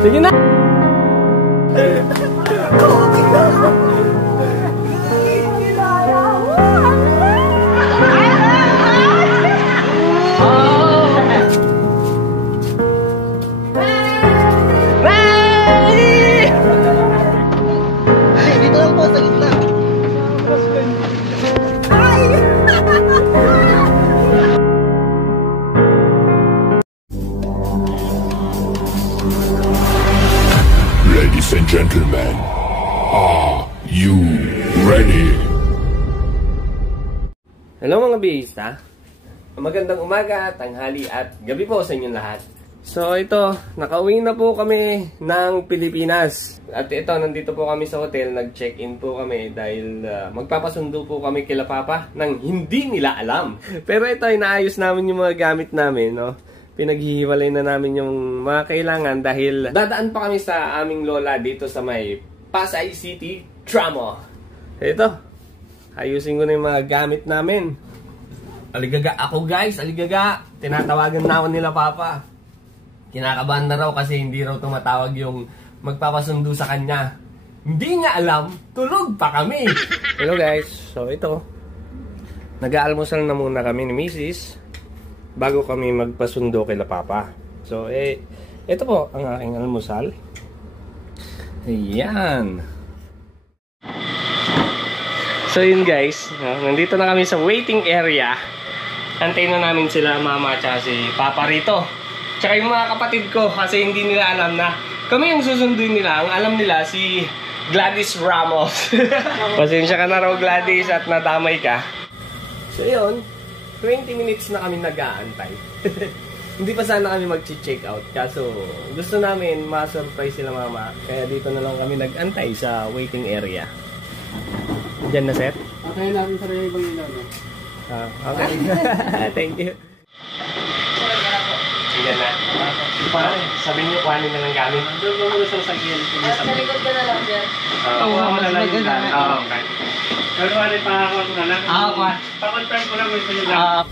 Sige na! Dito lang po sa gitna. Ladies and gentlemen, are you ready? Hello mga bihista. Magandang umaga, tanghali at gabi po sa inyong lahat. So ito, nakauwi na po kami ng Pilipinas. At ito, nandito po kami sa hotel, nag-check-in po kami dahil magpapasundo po kami kila Papa nang hindi nila alam. Pero ito, inaayos namin yung mga gamit namin, no? Pinaghihiwalay na namin yung mga kailangan dahil dadaan pa kami sa aming lola dito sa may Pasay City, Tramo. Ito, ayusin ko na yung mga gamit namin. Aligaga ako guys, aligaga. Tinatawagan na ako nila Papa. Kinakabahan na raw kasi hindi raw tumatawag yung magpapasundo sa kanya. Hindi niya alam, tulog pa kami. Hello guys, so ito. Nag-aalmusal na muna kami ni Mrs. bago kami magpasundo kay Papa. So ito po ang aking almusal. Ayan. So yun guys, nandito na kami sa waiting area. Antayin na namin sila mama at si Papa rito. Tsaka yung mga kapatid ko kasi hindi nila alam na kami yung susunduin nila. Ang alam nila si Gladys Ramos. Pasensya ka na raw Gladys at nadamay ka. So yun, 20 minutes na kami nag-aantay. Hindi pa sana kami mag-check out. Kaso gusto namin ma-surprise sila mama. Kaya dito na lang kami nag-antay sa waiting area. Diyan na set? Okay namin sa rin ibang ilaw. Okay. Thank you. Sige na. Sabihin niyo kuhanin na lang gamit. Doon mo muna sa sakyan. Sa likod ka na lang dyan. Oo, wala lang yung gamit. Oo, okay. Pero ano yung pakakuha ko na lang? Pa-confirm ko lang mo ito yung gamit.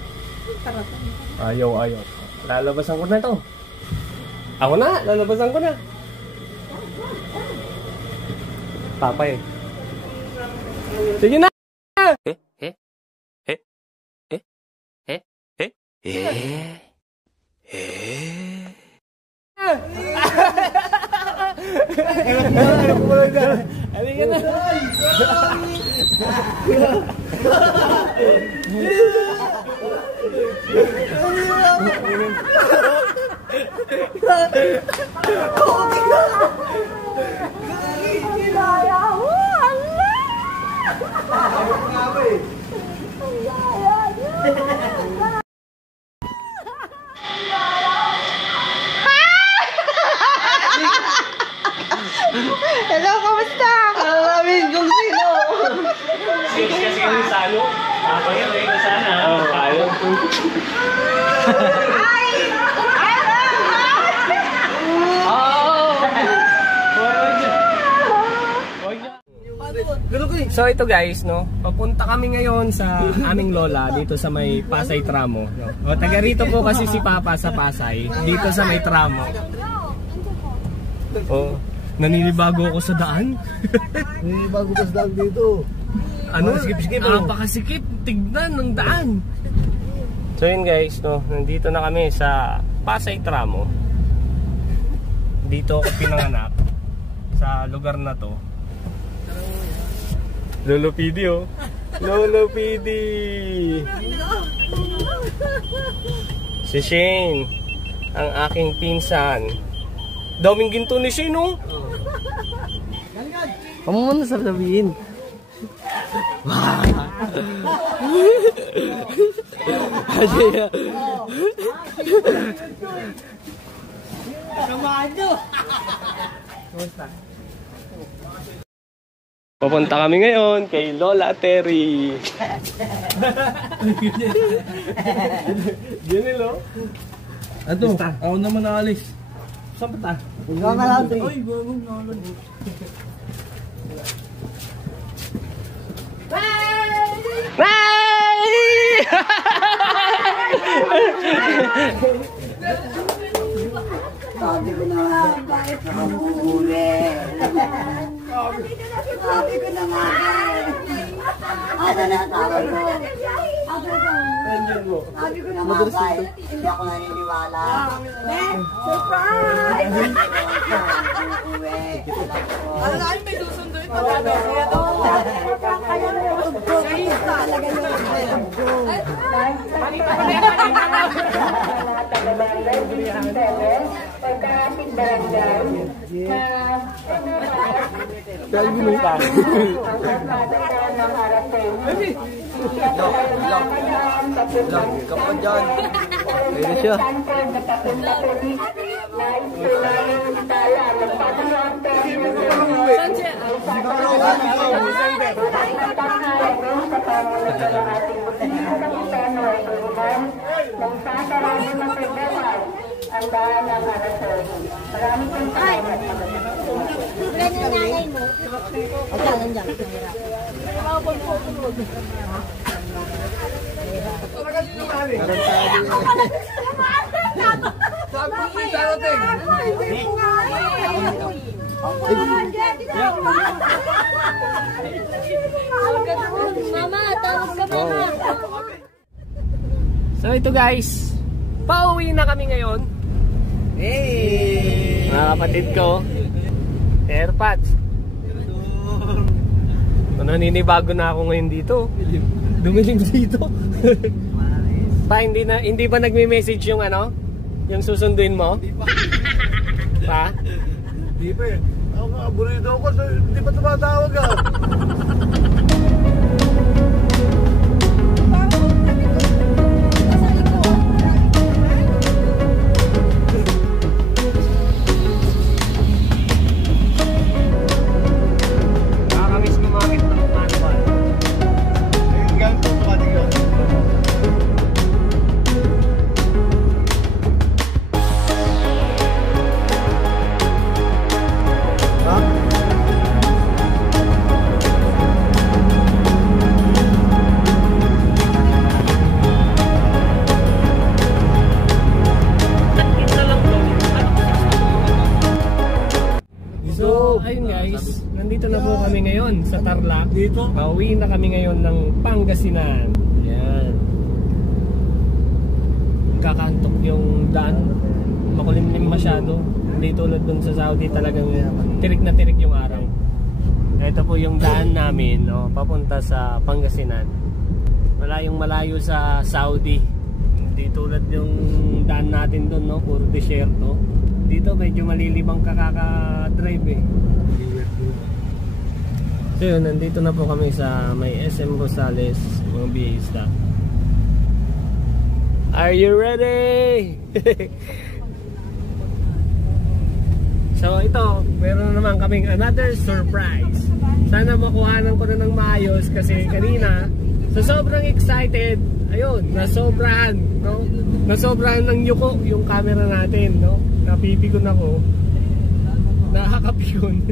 Ayaw. Lalabasan ko na ito. Ako na, lalabasan ko na. Papa eh. Sige na! Halika na! Hello, kamusta? Alam namin kung sino! Kasi kami sa ano? Papagay ko sana. Oo, kaya. So ito guys, no, papunta kami ngayon sa aming lola dito sa may Pasay Tramo, no? O taga rito po kasi si Papa sa Pasay, dito sa may Tramo. Oh, naninibago ako sa daan. Bago ka sa daan dito. Ano? Skip. Napakasikip, tignan ng daan. So yun guys, no, nandito na kami sa Pasay Tramo. Dito ako pinanganak sa lugar na to. Lolo PD oh. Lolo PD. Si Shane, ang aking pinsan. Daming ginto ni Shane oh. Kamu muna sabihin. Kamado. Kumusta? Papunta kami ngayon kay Lola Terry. Ganilo. Ato, ako naman naalis. Saan ba ta? Ikaw na lang, Terry. Ay, gawin na lang. Sabi ko na nga, bakit ako uuwi? Sabi ko na nga, ano na tawag ko? Sabi ko na nga, hindi ako naniniwala. Surprise! Uuwi. Ano na may susunduin pa ba? Kaya mo, talaga yung Dahil binuta. Kapag dyan. Ayun siya. Mama, tawag ka mama. So ito guys, pauwi na kami ngayon. Hey! Mga kapatid ko, AirPods. Naninibago na ako ngayon dito. Dumilim dito. Pa, hindi ba nagme-message yung ano? Yung susunduin mo? Pa? Di pa eh. Ako nga, aburido ako. Hindi pa tumatawag ah. Nandito na po kami ngayon sa Tarlac. Pauwi na kami ngayon ng Pangasinan. Yan. Kakantok yung daan. Makulimlim masyado. Hindi tulad dun sa Saudi, talagang tirik na tirik yung araw. Ito po yung daan namin, no, papunta sa Pangasinan. Malayo sa Saudi. Hindi tulad yung daan natin dun, no, puro desierto. Dito medyo malilibang kakaka-drive eh. So yun, nandito na po kami sa may SM Rosales, mga biyista. Are you ready? So ito, meron naman kaming another surprise. Sana makuhanan ko na ng maayos kasi kanina, sa sobrang excited, ayun, nasobrahan, no? Nasobrahan ng yuko yung camera natin, no? Napipigon ako. Nakakapigon.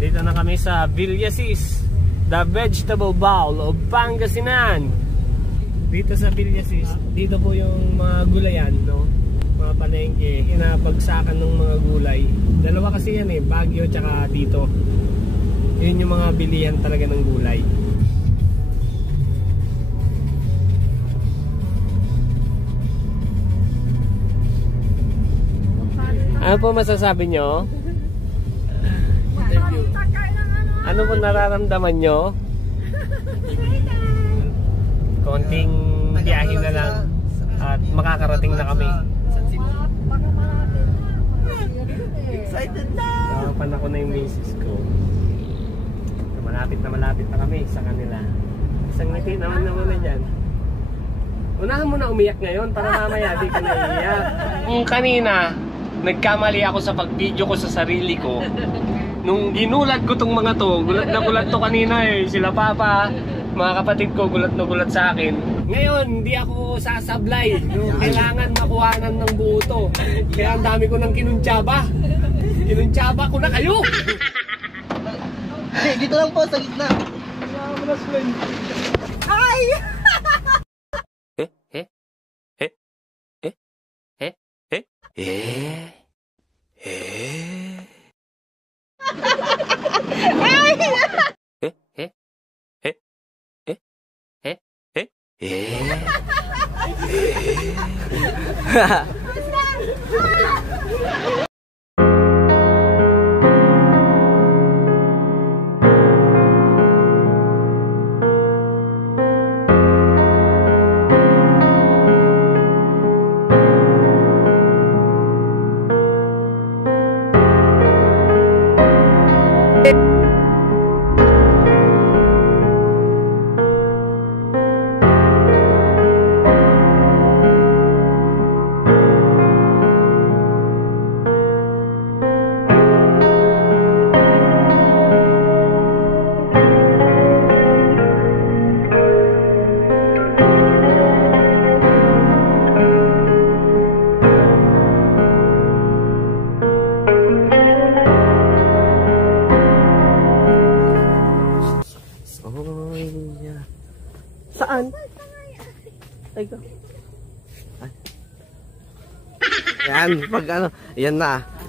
Dito na kami sa Villasis, the vegetable bowl of Pangasinan. Dito sa Villasis, dito po yung mga gulayan, no? Mga palengke, inapagsakan ng mga gulay. Dalawa kasi yan eh, Baguio tsaka dito. Yun yung mga bilihan talaga ng gulay. Ano po masasabi nyo? Ano po nararamdaman nyo? Konting biyahe na lang at makakarating na kami. excited na! Nakapan ako na yung misis ko. Malapit na kami sa kanila. Isang ngiti naman na muna dyan. Unahan mo na umiyak ngayon para mamaya di ka naiiyak. Kanina, nagkamali ako sa pag-video ko sa sarili ko. Nung ginulat ko tong mga to, gulat na gulat to kanina eh. Sila papa, mga kapatid ko, gulat na gulat sa akin. Ngayon, hindi ako sasablay. Kailangan makuhanan ng buo to. Kaya ang dami ko ng kinuntsaba. Kinuntsaba ko na kayo! Hey, dito lang po sa gitna. Ay! Saan? Ay ko. Yan, pag ano, yan na. Nah,